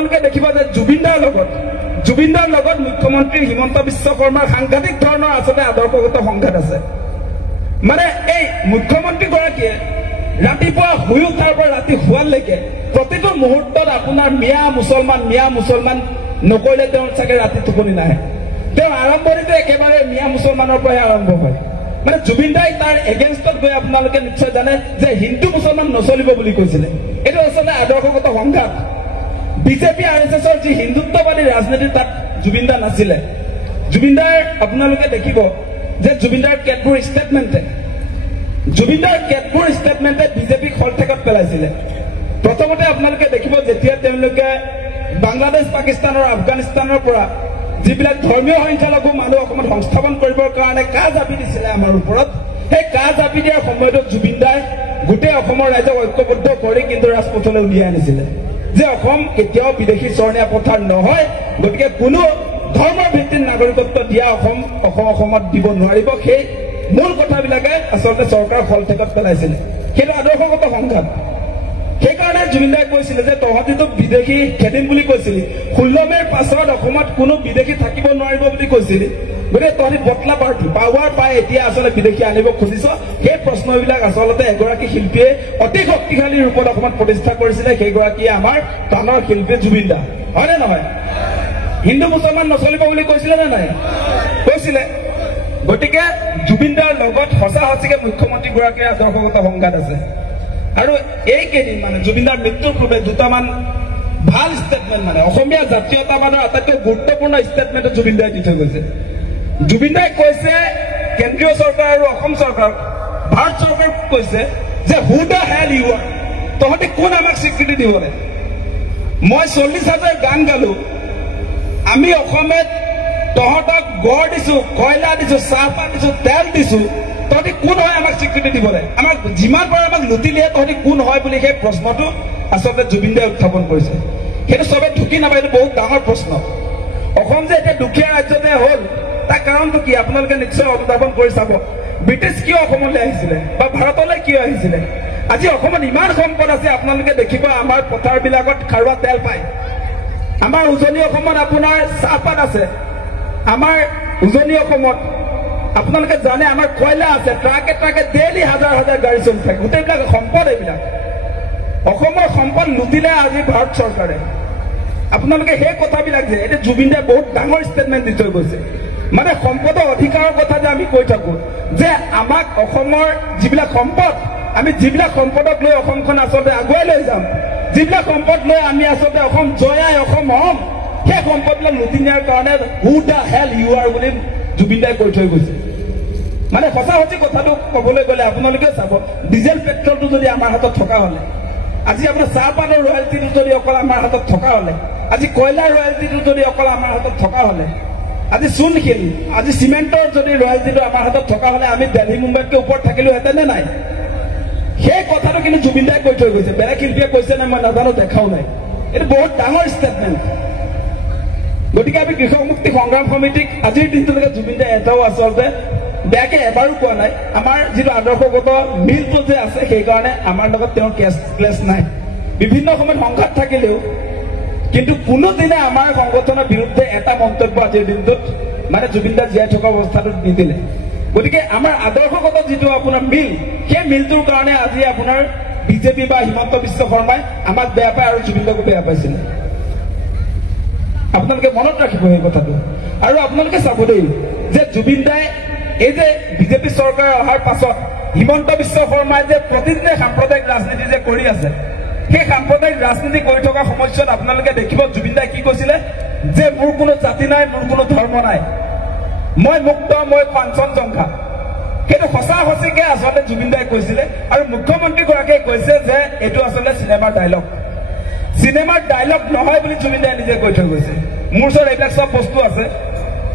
আপোনালোকে দেখিব যে জুবিনদাৰ লগত মুখ্যমন্ত্ৰী হিমন্ত বিশ্ব শৰ্মাৰ সাংঘাতিক ধৰণৰ আচলতে আদৰ্শগত সংঘাত আছে মানে এই মুখ্যমন্ত্ৰী গৰাকীয়ে ৰাতিপুৱা শুই উঠাৰ পৰা ৰাতি শুৱালৈকে প্ৰতিটো মুহূৰ্তত আপোনাৰ মিয়া মুছলমান নকৰিলে তেওঁৰ চাগে ৰাতি টোপনি নাহে তেওঁ আৰম্ভণিতে একেবাৰে মিয়া মুছলমানৰ পৰাই আৰম্ভ হয় মানে জুবিন দাই তাৰ এগেইনষ্টত গৈ আপোনালোকে নিশ্চয় জানে যে হিন্দু মুছলমান নচলিব বুলি কৈছিলে এইটো আচলতে আদৰ্শগত সংঘাত বিজেপি আৰএছএছৰ যি হিন্দুত্ববাদী ৰাজনীতি তাত জুবিন দা নাছিলে জুবিন দাৰ আপোনালোকে দেখিব যে জুবিন দাৰ কেতবোৰ ষ্টেটমেণ্টে বিজেপিক হলঠেকত পেলাইছিলে প্ৰথমতে আপোনালোকে দেখিব যেতিয়া তেওঁলোকে বাংলাদেশ পাকিস্তান আৰু আফগানিস্তানৰ পৰা যিবিলাক ধৰ্মীয় সংখ্যালঘু মানুহ অসমত সংস্থাপন কৰিবৰ কাৰণে কাজ জাপি দিছিলে আমাৰ ওপৰত সেই কাজ জাপি দিয়াৰ সময়ত জুবিন দাই গোটেই অসমৰ ৰাইজক ঐক্যবদ্ধ কৰি কিন্তু ৰাজপথলৈ উলিয়াই আনিছিলে যে অসম কেতিয়াও বিদেশী চৰণীয়া পথাৰ নহয় গতিকে কোনো ধৰ্মৰ ভিত্তিত নাগৰিকত্ব দিয়া অসমত দিব নোৱাৰিব সেই মূল কথাবিলাকে আচলতে চৰকাৰক হলঠেকত পেলাইছিলে সেইটো আদৰ্শগত সংঘাত সেইকাৰণে জুবিন দাই কৈছিলে যে তহঁতিতো বিদেশী খেদিম বুলি কৈছিলি 16 মেৰ পাছত অসমত কোনো বিদেশী থাকিব নোৱাৰিব বুলি কৈছিলি গতিকে তহঁতি বটলা পাৰ্টি পাৱাৰ পাই এতিয়া আচলতে বিদেশী আনিব খুজিছ সেই প্ৰশ্নবিলাক আচলতে এগৰাকী শিল্পীয়ে অতি শক্তিশালী ৰূপত অসমত প্ৰতিষ্ঠা কৰিছিলে সেইগৰাকীয়ে আমাৰ প্ৰাণৰ শিল্পী জুবিন দা হয়নে নহয় হিন্দু মুছলমান নচলিব বুলি কৈছিলে নে নাই কৈছিলে গতিকে জুবিন দাৰ লগত সঁচাসঁচিকে মুখ্যমন্ত্ৰী গৰাকীৰ আদৰ্শগত সংঘাত আছে আৰু এই কেইদিন মানে জুবিন দাৰ মৃত্যুৰ পূৰ্বে দুটামান ভাল ষ্টেটমেণ্ট মানে অসমীয়া জাতীয়তাবাদৰ আটাইতকৈ গুৰুত্বপূৰ্ণ ষ্টেটমেণ্ট জুবিন দাই দি থৈ গৈছে জুবিন দাই কৈছে কেন্দ্ৰীয় চৰকাৰ আৰু অসম চৰকাৰ ভাৰত চৰকাৰক কৈছে যে who the hell U R তহঁতি কোন আমাক স্বীকৃতি দিবলৈ মই 40,000 গান গালো আমি অসমত তহঁতক গড় দিছো কয়লা দিছো চাহপাত দিছো তেল দিছো তহঁতি কোন হয় আমাক স্বীকৃতি দিবলৈ আমাক যিমান পাৰে আমাক লুটি দিয়ে তহঁতি কোন হয় বুলি সেই প্ৰশ্নটো আচলতে জুবিন দাই উত্থাপন কৰিছে সেইটো চবে ঢুকি নাপায় এইটো বহুত ডাঙৰ প্ৰশ্ন অসম যে এতিয়া দুখীয়া ৰাজ্যতে হ'ল তাৰ কাৰণটো কি আপোনালোকে নিশ্চয় অনুধাৱন কৰি চাব ব্ৰিটিছ কিয় অসমলৈ আহিছিলে বা ভাৰতলৈ কিয় আহিছিলে আজি অসমত ইমান সম্পদ আছে আপোনালোকে দেখিব আমাৰ পথাৰবিলাকত খাৰুৱা তেল পায় আমাৰ উজনি অসমত আপোনাৰ চাহপাত আছে আমাৰ উজনি অসমত আপোনালোকে জানে আমাৰ কয়লা আছে ট্ৰাকে ডেইলি হাজাৰ গাড়ী চলি থাকে গোটেইবিলাক সম্পদ এইবিলাক অসমৰ সম্পদ লুটিলে আজি ভাৰত চৰকাৰে আপোনালোকে সেই কথাবিলাক যে এতিয়া জুবিন দাই বহুত ডাঙৰ ষ্টেটমেণ্ট দি থৈ গৈছে মানে সম্পদৰ অধিকাৰৰ কথা যে আমি কৈ থাকো যে আমাক অসমৰ যিবিলাক সম্পদ আমি যিবিলাক সম্পদক লৈ অসমখন আচলতে আগুৱাই লৈ যাম যিবিলাক সম্পদ লৈ আমি আচলতে অসম জয়াই অসম হম সেই সম্পদবিলাক লুটি নিয়াৰ কাৰণে who the hell U R বুলি জুবিন দাই কৈ থৈ গৈছে মানে সঁচা কথাটো ক'বলৈ গ'লে আপোনালোকে চাব ডিজেল পেট্ৰলটো যদি আমাৰ হাতত থকা হ'লে আজি আপোনাৰ চাহপাতৰ ৰয়েলটিটো যদি অকল আমাৰ হাতত থকা হ'লে আজি কয়লাৰ ৰয়েলটিটো যদি অকল আমাৰ হাতত থকা হ'লে আজি চূণশিল আজি চিমেণ্টৰ যদি ৰয়েলটিটো আমাৰ হাতত থকা হ'লে আমি দিল্লী মুম্বাইতকৈ ওপৰত থাকিলোহেঁতেন নে নাই সেই কথাটো কিন্তু জুবিন দাই কৈ থৈ গৈছে বেলেগ শিল্পীয়ে কৈছে নে মই নাজানো দেখাও নাই এইটো বহুত ডাঙৰ ষ্টেটমেণ্ট গতিকে আমি কৃষক মুক্তি সংগ্ৰাম সমিতিক আজিৰ দিনটোলৈকে জুবিন দাই এটাও আচলতে বেয়াকে এবাৰো কোৱা নাই আমাৰ যিটো আদৰ্শগত মিলটো যে আছে সেইকাৰণে আমাৰ লগত তেওঁৰ ক্লেছ নাই বিভিন্ন সময়ত সংঘাত থাকিলেও কিন্তু কোনোদিনে আমাৰ সংগঠনৰ বিৰুদ্ধে এটা মন্তব্য আজিৰ দিনটোত মানে জুবিন দা জীয়াই থকা অৱস্থাটোত নিদিলে গতিকে আমাৰ আদৰ্শগত যিটো আপোনাৰ মিল সেই মিলটোৰ কাৰণে আজি আপোনাৰ বিজেপি বা হিমন্ত বিশ্ব শৰ্মাই আমাক বেয়া পায় আৰু জুবিন দাকো বেয়া পাইছিলে আপোনালোকে মনত ৰাখিব এই কথাটো আৰু আপোনালোকে চাব দেই যে জুবিন দাই এই যে বিজেপি চৰকাৰ অহাৰ পাছত হিমন্ত বিশ্ব শৰ্মাই যে প্ৰতিদিনে সাম্প্ৰদায়িক ৰাজনীতি যে কৰি আছে সেই সাম্প্ৰদায়িক ৰাজনীতি কৰি থকা সময়ছোৱাত আপোনালোকে দেখিব জুবিন দাই কি কৈছিলে যে মোৰ কোনো জাতি নাই মোৰ কোনো ধৰ্ম নাই মই মুক্ত মই কাঞ্চনজংঘা সেইটো সঁচাসঁচিকে আচলতে জুবিন দাই কৈছিলে আৰু মুখ্যমন্ত্ৰীগৰাকীয়ে কৈছে যে এইটো আচলতে চিনেমাৰ ডায়লগ নহয় বুলি জুবিন দাই নিজে কৈ থৈ গৈছে মোৰ ওচৰত এইবিলাক চব বস্তু আছে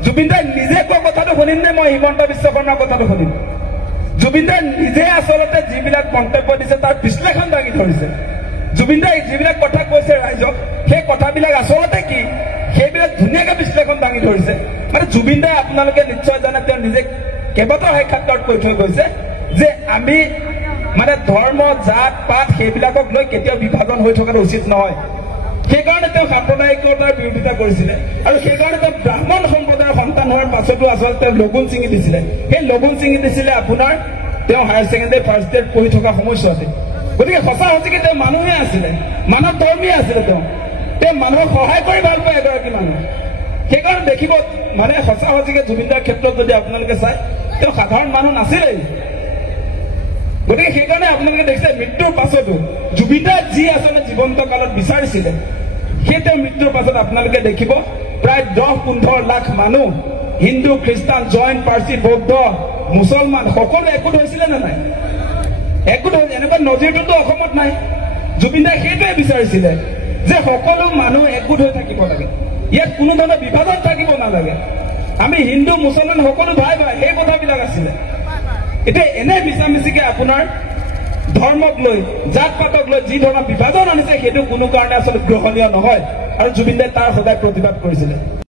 জুবিন দাই নিজে কোৱা কথাটো শুনিম নে মই হিমন্ত বিশ্ব শৰ্মাৰ কথাটো শুনিম জুবিন দাই নিজে আচলতে যিবিলাক মন্তব্য দিছে তাৰ বিশ্লেষণ দাঙি ধৰিছে জুবিন দাই যিবিলাক কথা কৈছে ৰাইজক সেই কথাবিলাক আচলতে কি সেইবিলাক ধুনীয়াকে বিশ্লেষণ দাঙি ধৰিছে মানে জুবিন দাই আপোনালোকে নিশ্চয় জানে তেওঁ নিজে কেইবাটাও সাক্ষাৎকাৰত কৈ থৈ গৈছে যে আমি মানে ধৰ্ম জাত পাত সেইবিলাকক লৈ কেতিয়াও বিভাজন হৈ থকাটো উচিত নহয় সেইকাৰণে তেওঁ সাম্প্ৰদায়িকতাৰ বিৰোধিতা কৰিছিলে আৰু সেইকাৰণে তেওঁ ব্ৰাহ্মণ সম্প্ৰদায়ৰ সন্তান হোৱাৰ পাছতো আচলতে তেওঁ লগুণ ছিঙি দিছিলে সেই লগুণ ছিঙি দিছিলে আপোনাৰ তেওঁ হায়াৰ ছেকেণ্ডেৰী ফাৰ্ষ্ট ইয়েৰত পঢ়ি থকা সময়ছোৱাতে গতিকে সঁচা সঁচিকে তেওঁ মানুহে আছিলে মানৱ ধৰ্মী আছিলে তেওঁ মানুহক সহায় কৰি ভাল পায় এগৰাকী মানুহ সেইকাৰণে দেখিব মানে সঁচা সঁচিকে জুবিনদাৰ ক্ষেত্ৰত যদি আপোনালোকে চাই তেওঁ সাধাৰণ মানুহ নাছিলেই গতিকে সেইকাৰণে আপোনালোকে দেখিছে মৃত্যুৰ পাছতো জুবিনদাৰ যি আচলতে জীৱন্ত কালত বিচাৰিছিলে সেই তেওঁ মৃত্যুৰ পাছত আপোনালোকে দেখিব প্ৰায় 10-15 লাখ মানুহ হিন্দু খ্ৰীষ্টান জৈন পাৰ্চী বৌদ্ধ মুছলমান সকলো একগোট হৈছিলে নে নাই একগোট হৈ এনেকুৱা নজিৰটোতো অসমত নাই জুবিনদাই সেইটোৱে বিচাৰিছিলে যে সকলো মানুহ একগোট হৈ থাকিব লাগে ইয়াত কোনো ধৰণৰ বিভাজন থাকিব নালাগে আমি হিন্দু মুছলমান সকলো ভাই ভাই সেই কথাবিলাক আছিলে এতিয়া এনে মিছামিছিকে আপোনাৰ ধৰ্মক লৈ জাত পাতক লৈ যি ধৰণৰ বিভাজন আনিছে সেইটো কোনো কাৰণে আচলতে গ্ৰহণীয় নহয় আৰু জুবিনদাই তাৰ সদায় প্ৰতিবাদ কৰিছিলে